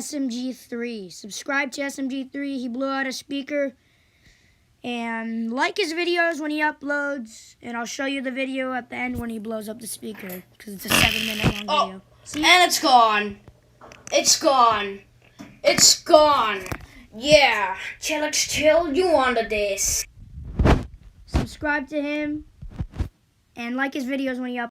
SMG3. Subscribe to SMG3. He blew out a speaker. And like his videos when he uploads. And I'll show you the video at the end when he blows up the speaker. Because it's a 7-minute long video. See? And it's gone. It's gone. It's gone. Yeah. Let's chill. You wanted this. Subscribe to him. And like his videos when he uploads.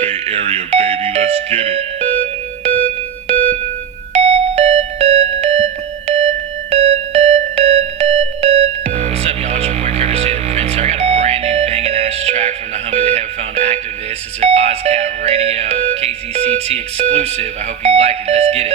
Bay Area, baby, let's get it. What's up, y'all? It's your boy Curtis here, the Prince. I got a brand new banging ass track from the homie the Headphone Activist. It's an OzCat Radio KZCT exclusive. I hope you like it. Let's get it.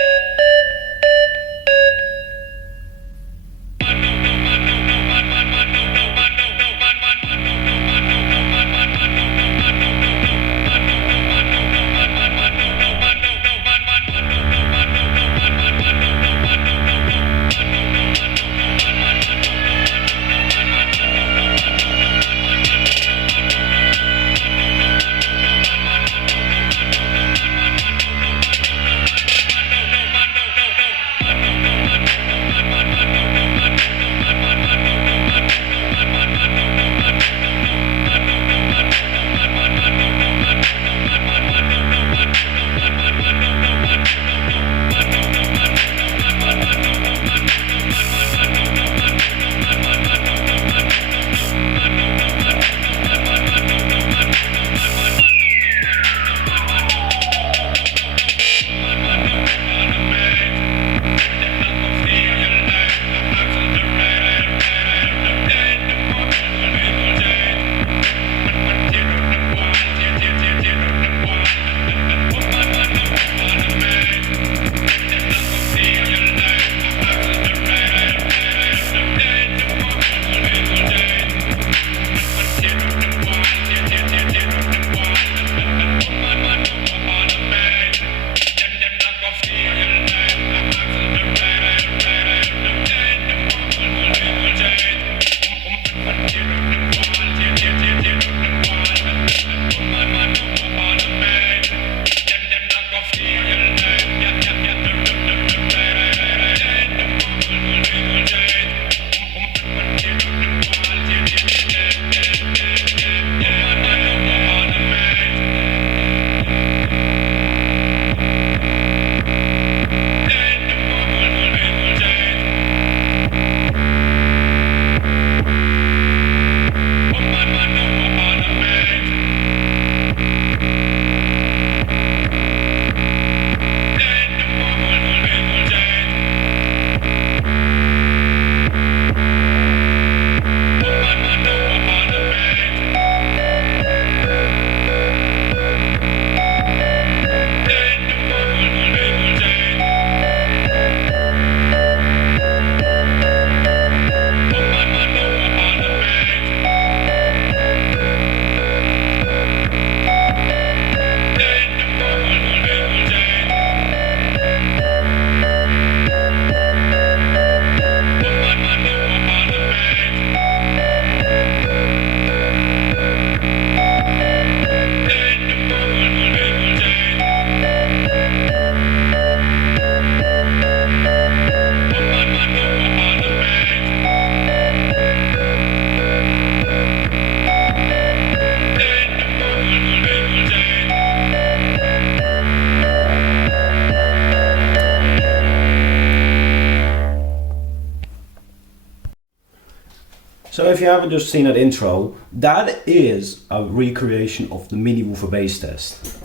if you haven't just seen that intro, that is a recreation of the mini woofer bass test.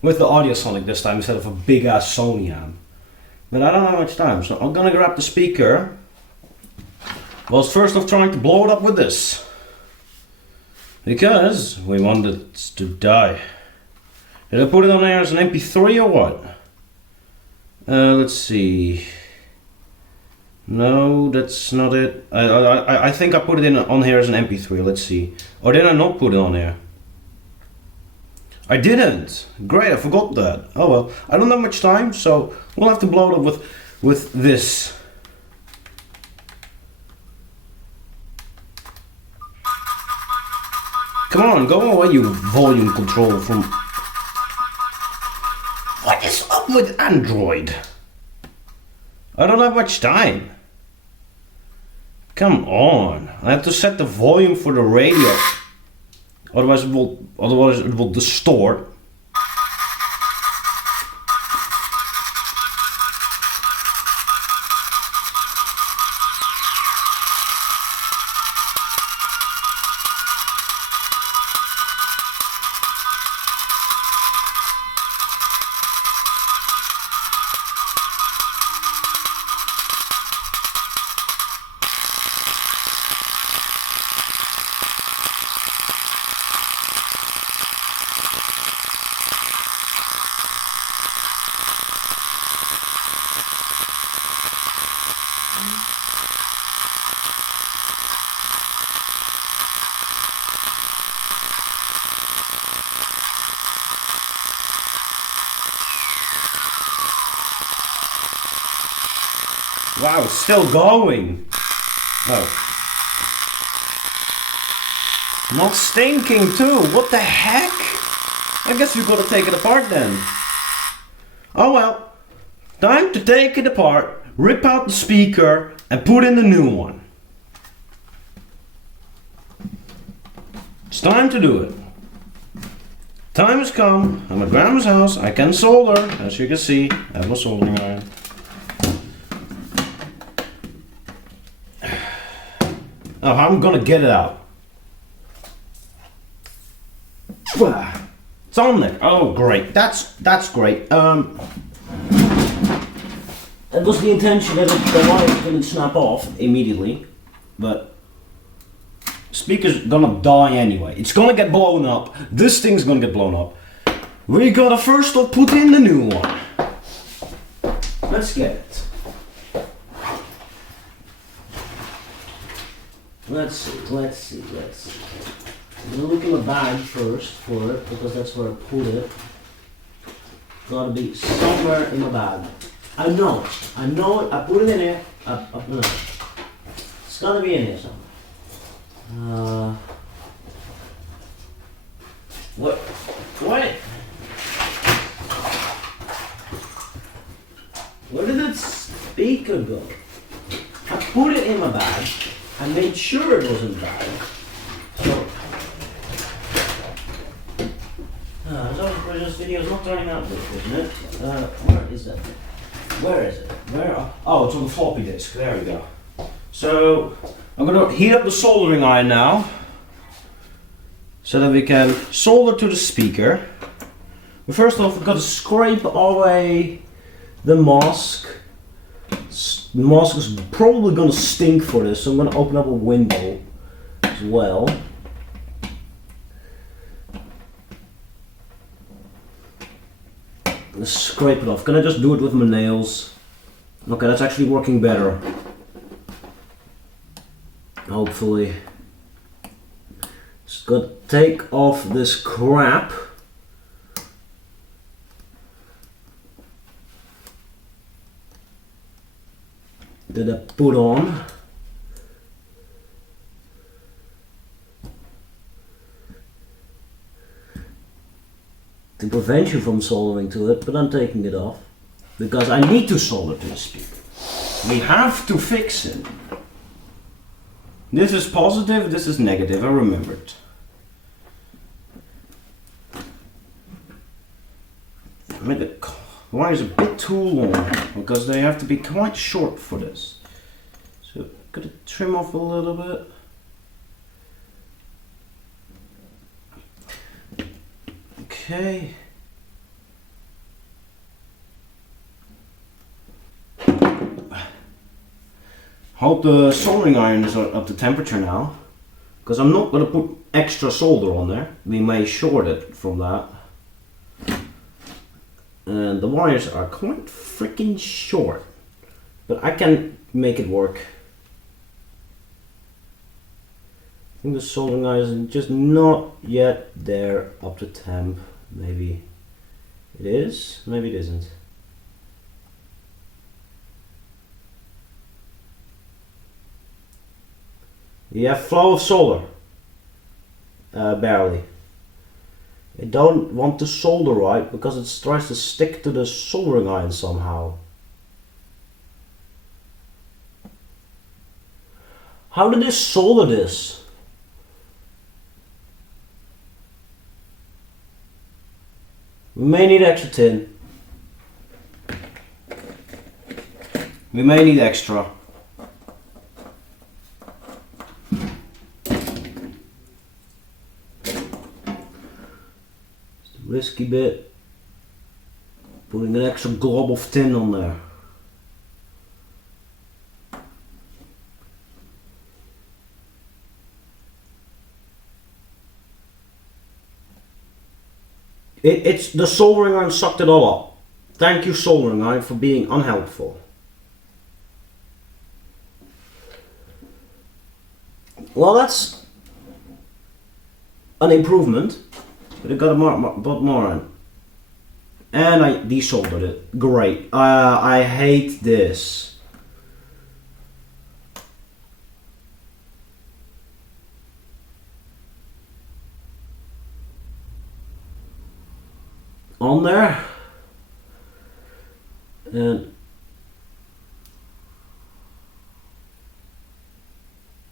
With the Audiosonic this time instead of a big ass Sony amp. But I don't have much time, so I'm gonna grab the speaker. Whilst first off trying to blow it up with this. Because we want it to die. Did I put it on there as an MP3 or what? Let's see. No, that's not it. I think I put it in on here as an MP3. Let's see. Or did I not put it on here? I didn't. Great, I forgot that. Oh well. I don't have much time, so we'll have to blow it up with this. Come on, go away, you volume control from... What is up with Android? I don't have much time. Come on, I have to set the volume for the radio. Otherwise it will distort. Wow, it's still going. Oh. Not stinking too. What the heck? I guess we've got to take it apart then. Oh well. Time to take it apart, rip out the speaker and put in the new one. It's time to do it. Time has come. I'm at Grandma's house. I can solder, as you can see. I have a soldering iron. Oh, I'm gonna get it out. It's on there. Oh, great. That's great. That was the intention that the wire didn't snap off immediately, but speaker's gonna die anyway. It's gonna get blown up. This thing's gonna get blown up. We gotta first off put in the new one. Let's get it. Let's see. I'm gonna look in the bag first for it, because that's where I put it. Gotta be somewhere in the bag. I know it, I put it in here. No. It's gotta be in here somewhere. What? Where did that speaker go? I put it in my bag. I made sure it wasn't bad. So, this video's not turning out good, isn't it? Where is that? Where is it? Oh, it's on the floppy disk. There we go. So, I'm gonna heat up the soldering iron now, so that we can solder to the speaker. But first off, we've got to scrape away the mask. The mask is probably going to stink for this, so I'm going to open up a window as well. Let's scrape it off. Can I just do it with my nails? Okay, that's actually working better. Hopefully. Just got to take off this crap. That I put on. To prevent you from soldering to it, but I'm taking it off because I need to solder to the speaker. We have to fix it. This is positive, this is negative, I remembered. I made the wires a bit too long because they have to be quite short for this. So I'm gonna trim off a little bit. Okay. Hope the soldering iron is up to temperature now, because I'm not going to put extra solder on there. We may short it from that. And the wires are quite freaking short, but I can make it work. I think the soldering iron is just not yet there up to temp. Maybe it is, maybe it isn't. You have flow of solder. Barely. I don't want to solder right because it tries to stick to the soldering iron somehow. How did this solder this? We may need extra tin. We may need extra. Risky bit, putting an extra glob of tin on there. It's the soldering iron sucked it all up. Thank you, soldering iron, for being unhelpful. Well, that's an improvement. But it got a bit more on. And I desoldered it. Great. I hate this. On there. And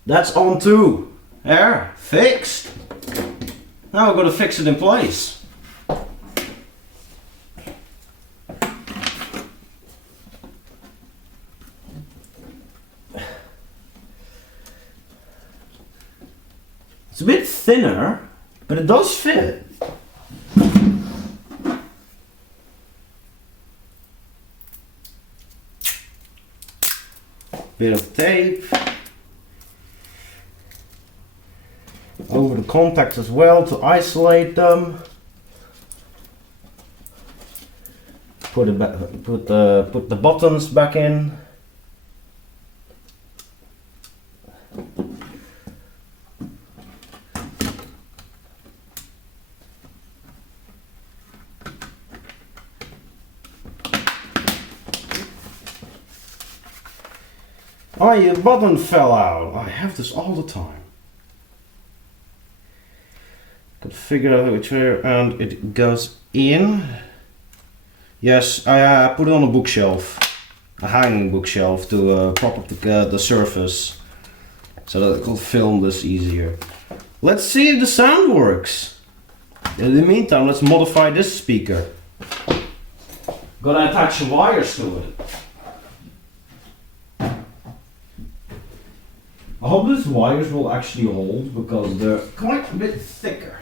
that's on too. There. Fixed. Now we're going to fix it in place. It's a bit thinner, but it does fit. Bit of tape. Over the contacts as well to isolate them. Put it back, put the buttons back in. Oh, your button fell out. I have this all the time. Got to figure out which way and it goes in. Yes, I put it on a bookshelf, a hanging bookshelf to prop up the surface so that I could film this easier. Let's see if the sound works. In the meantime, let's modify this speaker. Gotta attach some wires to it. I hope these wires will actually hold because they're quite a bit thicker.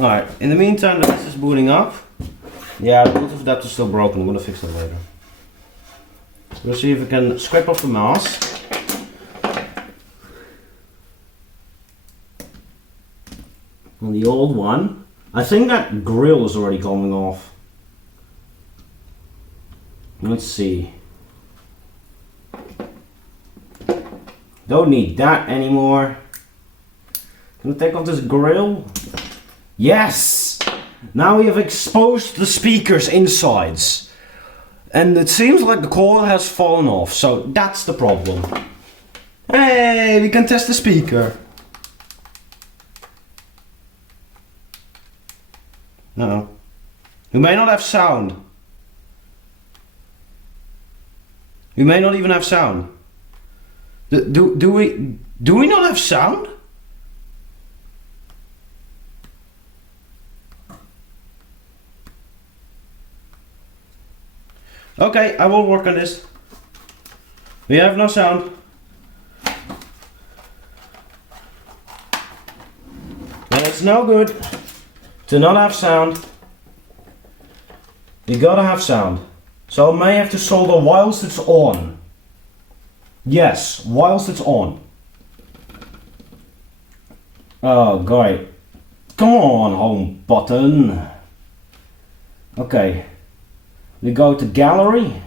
Alright, in the meantime this is booting up. Yeah, the Bluetooth adapter is still broken, I'm gonna fix that later. We'll see if we can scrape off the mask. On the old one, I think that grill is already coming off. Let's see. Don't need that anymore. Can I take off this grill? Yes! Now we have exposed the speaker's insides. And it seems like the cord has fallen off, so that's the problem. Hey, we can test the speaker. No. We may not have sound. We may not even have sound. Do we not have sound? Okay, I will work on this. We have no sound. it's no good to not have sound. You gotta have sound. So I may have to solder whilst it's on. Yes, whilst it's on. Oh, guy. Come on, home button. Okay. We go to gallery.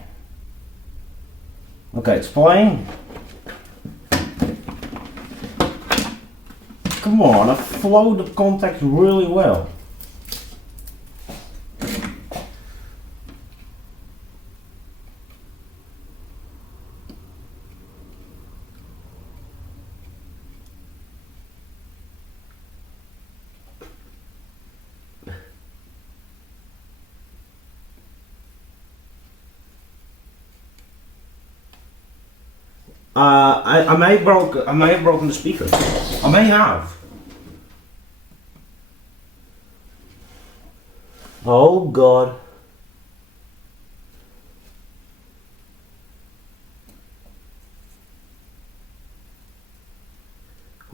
Okay, it's playing. Come on, I flow the contact really well. I may have broken the speaker. I may have. Oh God.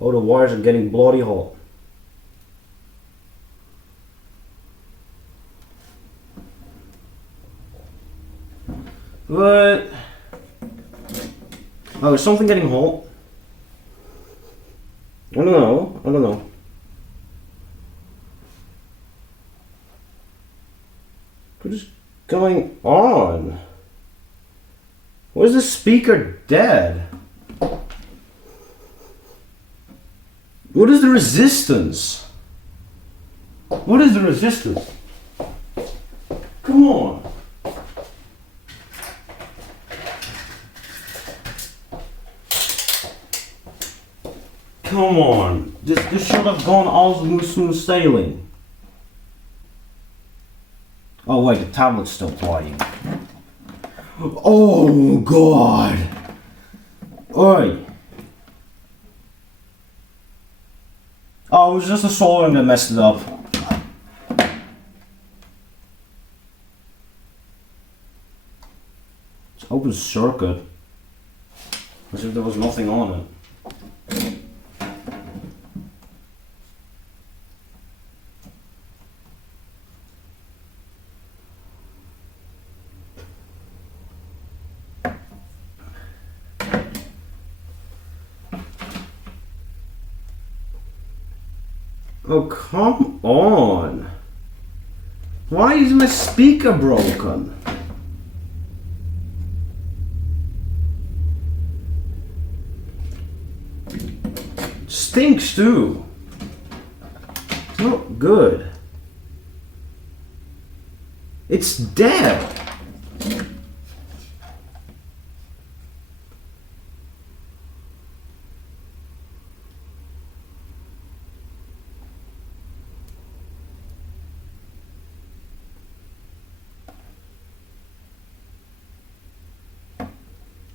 Oh, the wires are getting bloody hot. What? Oh, is something getting hot? I don't know. I don't know. What is going on? Why is the speaker dead? What is the resistance? What is the resistance? Come on. Come on. This should have gone all smooth sailing. Oh wait, the tablet's still playing. Oh God. Oi. Oh, it was just the soldering that messed it up. It's open circuit. As if there was nothing on it. Oh, come on. Why is my speaker broken? Stinks too. It's not good. It's dead.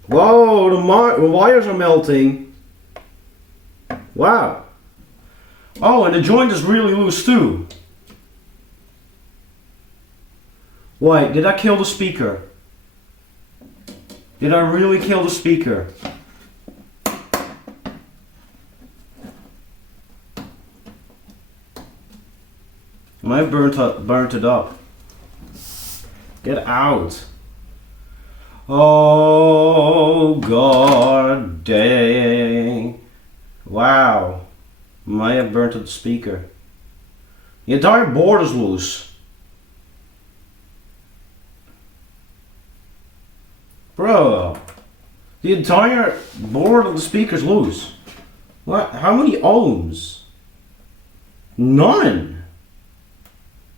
Whoa, the wires are melting. Wow. Oh, and the joint is really loose too. Wait, did I kill the speaker? Did I really kill the speaker? I might have burnt it up. Get out. Oh God dang. Wow. Might have burnt the speaker. The entire board is loose. Bro. The entire board of the speaker is loose. What? How many ohms? None.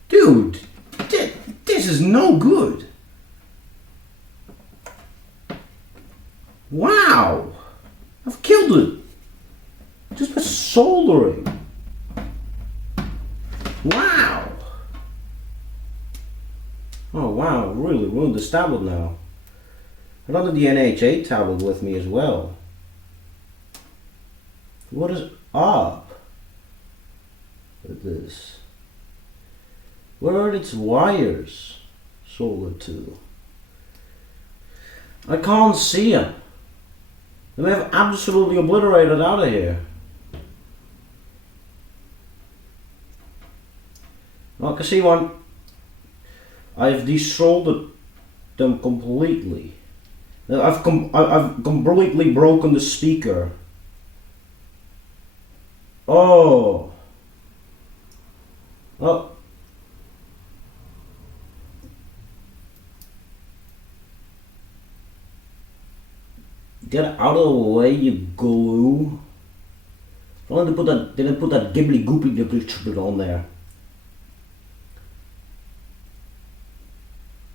Dude. This is no good. Wow! I've killed it! Just by soldering. Wow! Oh wow, I really ruined this tablet now. I don't have the NH8 tablet with me as well. What is up with this? Where are its wires soldered to? I can't see them. They have absolutely obliterated out of here. Oh, I can see one. I've desoldered them completely. I've completely broken the speaker. Oh. Oh. Get out of the way, you glue. I didn't put that gibbly goopy on there.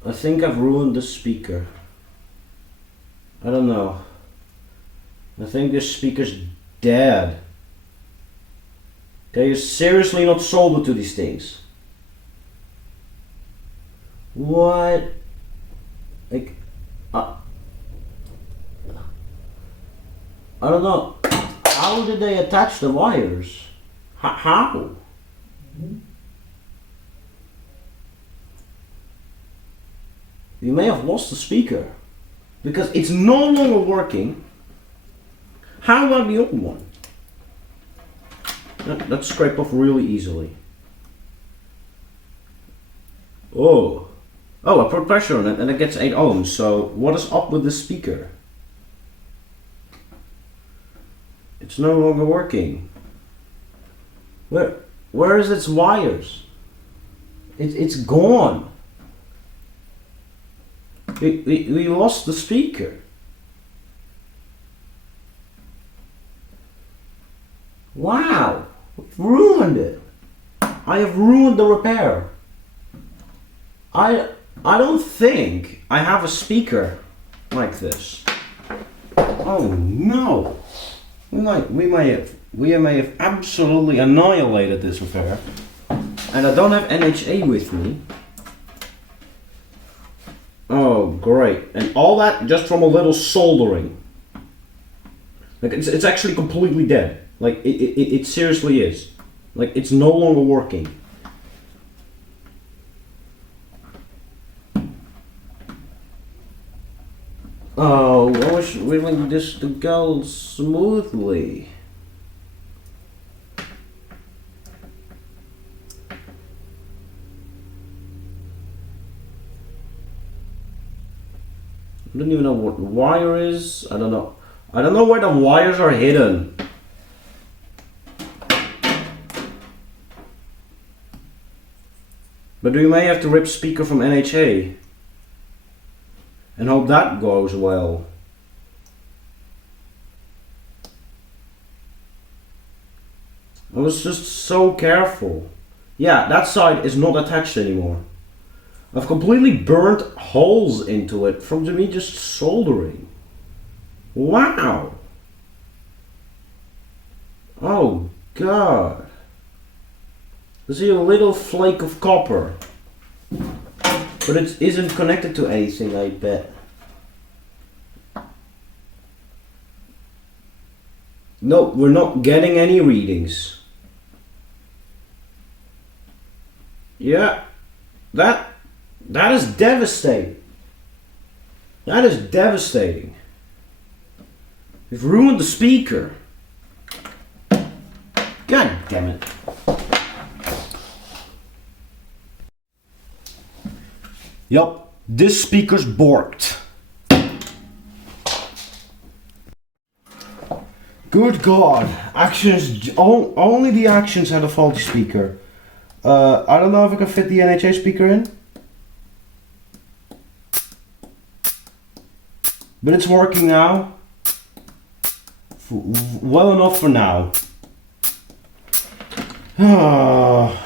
I think I've ruined the speaker. I don't know. I think this speaker's dead. Okay, you're seriously not soldered to these things. What? Like, I don't know. How did they attach the wires? How? You may have lost the speaker because it's no longer working. How about the old one? That scraped off really easily. Oh, I put pressure on it and it gets 8 ohms. So what is up with the speaker? It's no longer working. Where is its wires? It's gone. We lost the speaker. Wow, ruined it. I have ruined the repair. I don't think I have a speaker like this. Oh no. We may have absolutely annihilated this repair. And I don't have NHA with me. Oh great. And all that just from a little soldering. Like it's actually completely dead. Like it seriously is. Like it's no longer working. Oh, I was willing this to go smoothly. I don't even know what the wire is. I don't know. I don't know where the wires are hidden. But we may have to rip speaker from NHA. And hope that goes well. I was just so careful. Yeah, that side is not attached anymore. I've completely burnt holes into it from me just soldering. Wow. Oh god. I see a little flake of copper. But it isn't connected to anything, I bet. No, we're not getting any readings. Yeah, that is devastating. That is devastating. We've ruined the speaker. God damn it. Yup, this speaker's borked. Good God, actions, only the actions had a faulty speaker. I don't know if I can fit the NHA speaker in. But it's working now. Well enough for now. I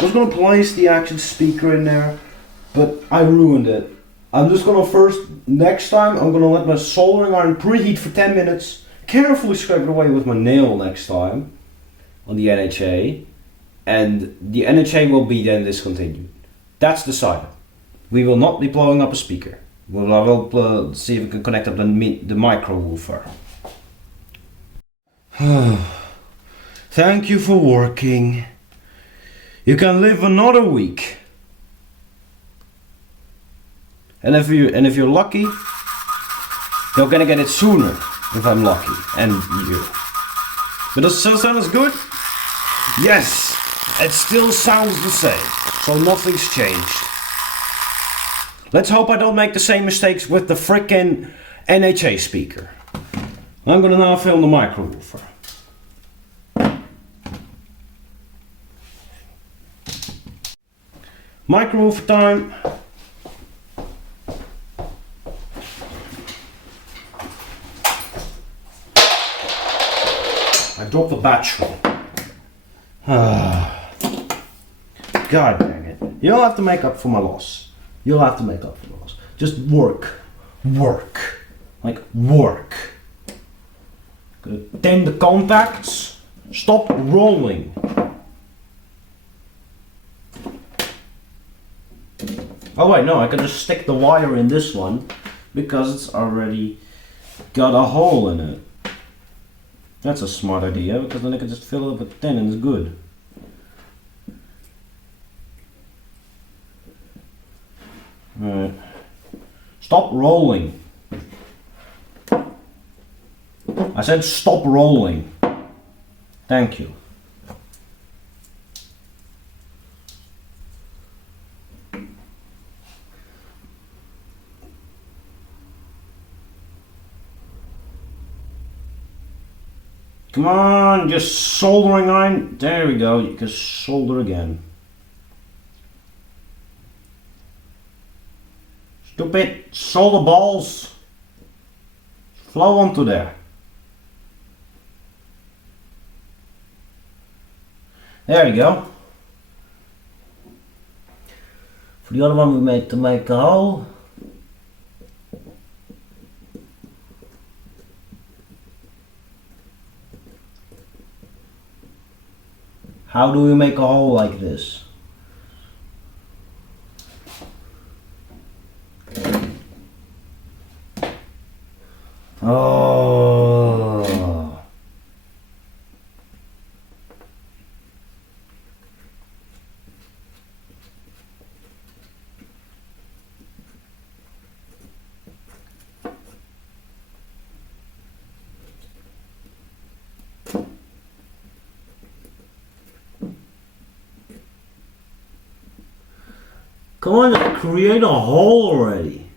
was gonna place the action speaker in there, but I ruined it. I'm just gonna next time I'm gonna let my soldering iron preheat for 10 minutes, carefully scrape it away with my nail next time on the NHA, and the NHA will be then discontinued. That's decided. We will not be blowing up a speaker. I will see if we can connect up the micro woofer. Thank you for working. You can live another week. And if you're lucky, you're gonna get it sooner if I'm lucky, and you. But does it still sound as good? Yes! It still sounds the same, so nothing's changed. Let's hope I don't make the same mistakes with the frickin' NHA speaker. I'm gonna now film the micro woofer. Micro woofer time. I dropped the battery. God dang it. You don't have to make up for my loss. You'll have to make up for my loss. Just work. Work. Like work. Gonna tend the contacts. Stop rolling. Oh wait, no, I can just stick the wire in this one because it's already got a hole in it. That's a smart idea, because then I can just fill it up with tin and it's good. Alright. Stop rolling. I said stop rolling. Thank you. Come on, just soldering iron. There we go, you can solder again. Stupid solder balls. Flow onto there. There we go. For the other one we made to make a hole. How do we make a hole like this? Oh. Come on, create a hole already.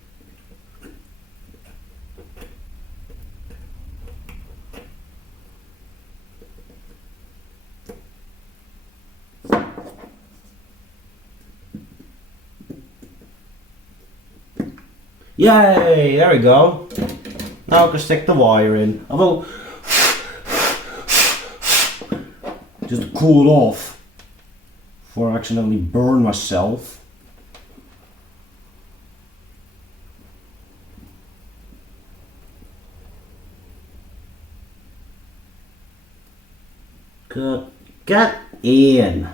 Yay, there we go. Now I can stick the wire in. I will just cool it off before I accidentally burn myself. Get in.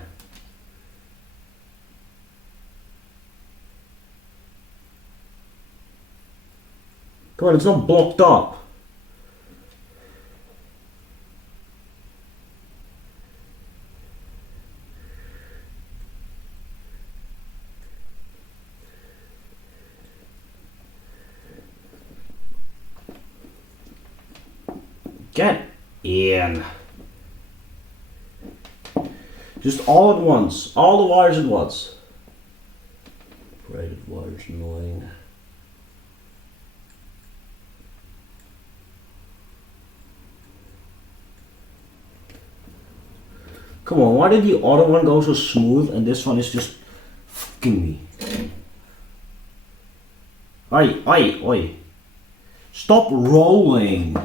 Come on, it's not blocked up. Get in. Just all at once. All the wires at once. Braided wires annoying. Come on, why did the other one go so smooth and this one is just fucking me? Oi, oi, oi. Stop rolling.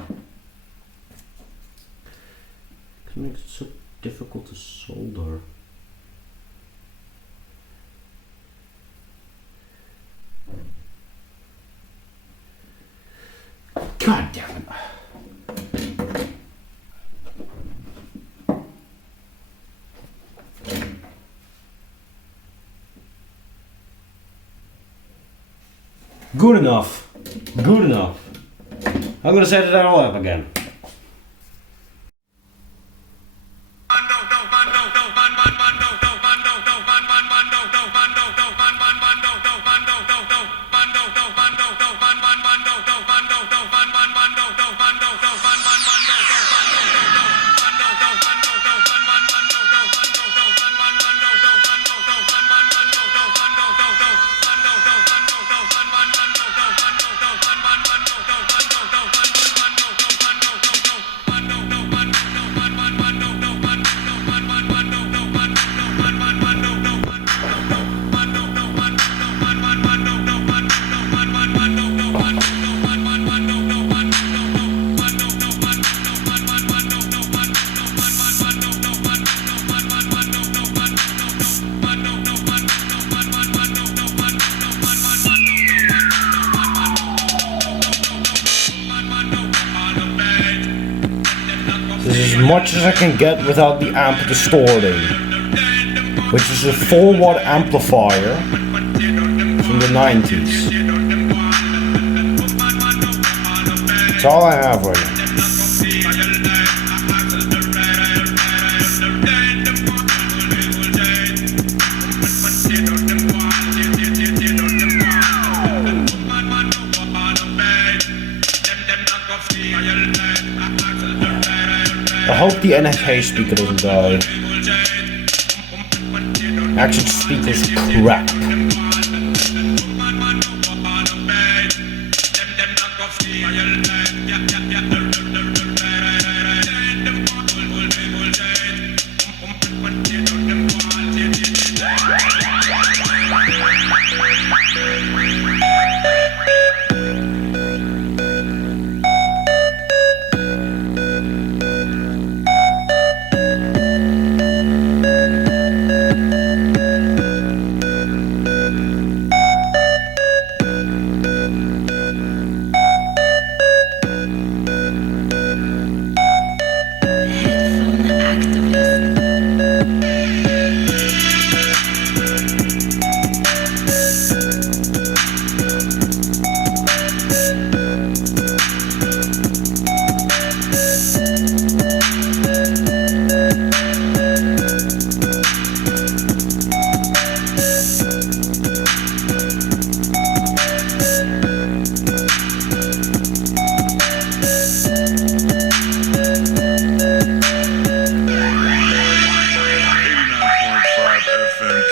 It makes it so difficult to solder. God damn it. Good enough. Good enough. I'm gonna set it all up again. much as I can get without the amp distorting, which is a 4-watt amplifier from the 90s. That's all I have right now. I hope the NFA speaker doesn't die. Actually, the speaker's crap.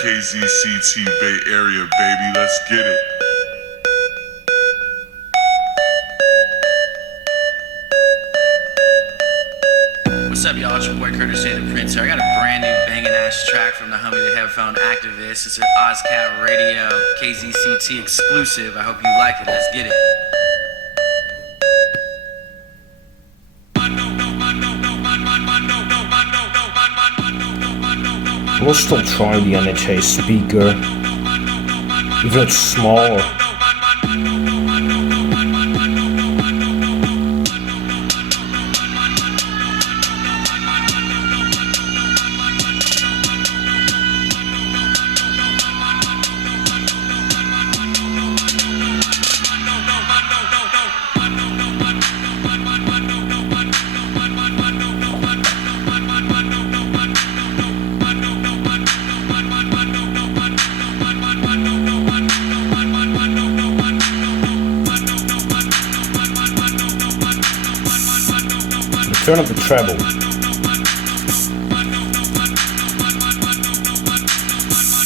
KZCT Bay Area, baby, let's get it. What's up, y'all? It's your boy Curtis the Prince here. I got a brand new banging ass track from the homie the headphone activist. It's an OzCat Radio KZCT exclusive. I hope you like it. Let's get it. We'll still try the NHA speaker, even though it's small. Turn up the treble.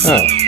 Oh.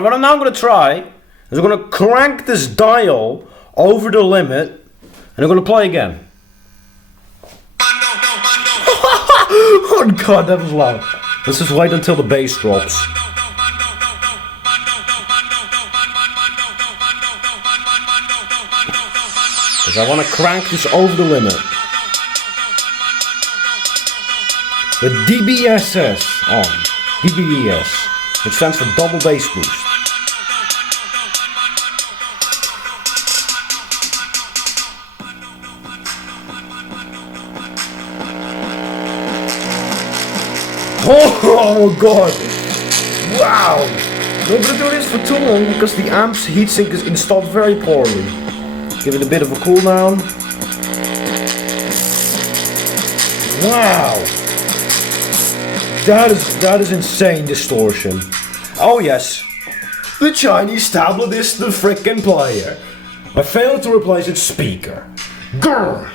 Alright, what I'm now gonna try is I'm gonna crank this dial over the limit and I'm gonna play again. Oh god, that was loud. Let's just wait until the bass drops. Because I want to crank this over the limit. With DBSS on. DBS. Which stands for double bass boost. Oh god! Wow! Not gonna do this for too long because the amp's heatsink is installed very poorly. Give it a bit of a cool down. Wow! That is insane distortion. Oh yes, the Chinese tablet is the frickin' player. I failed to replace its speaker. Grr!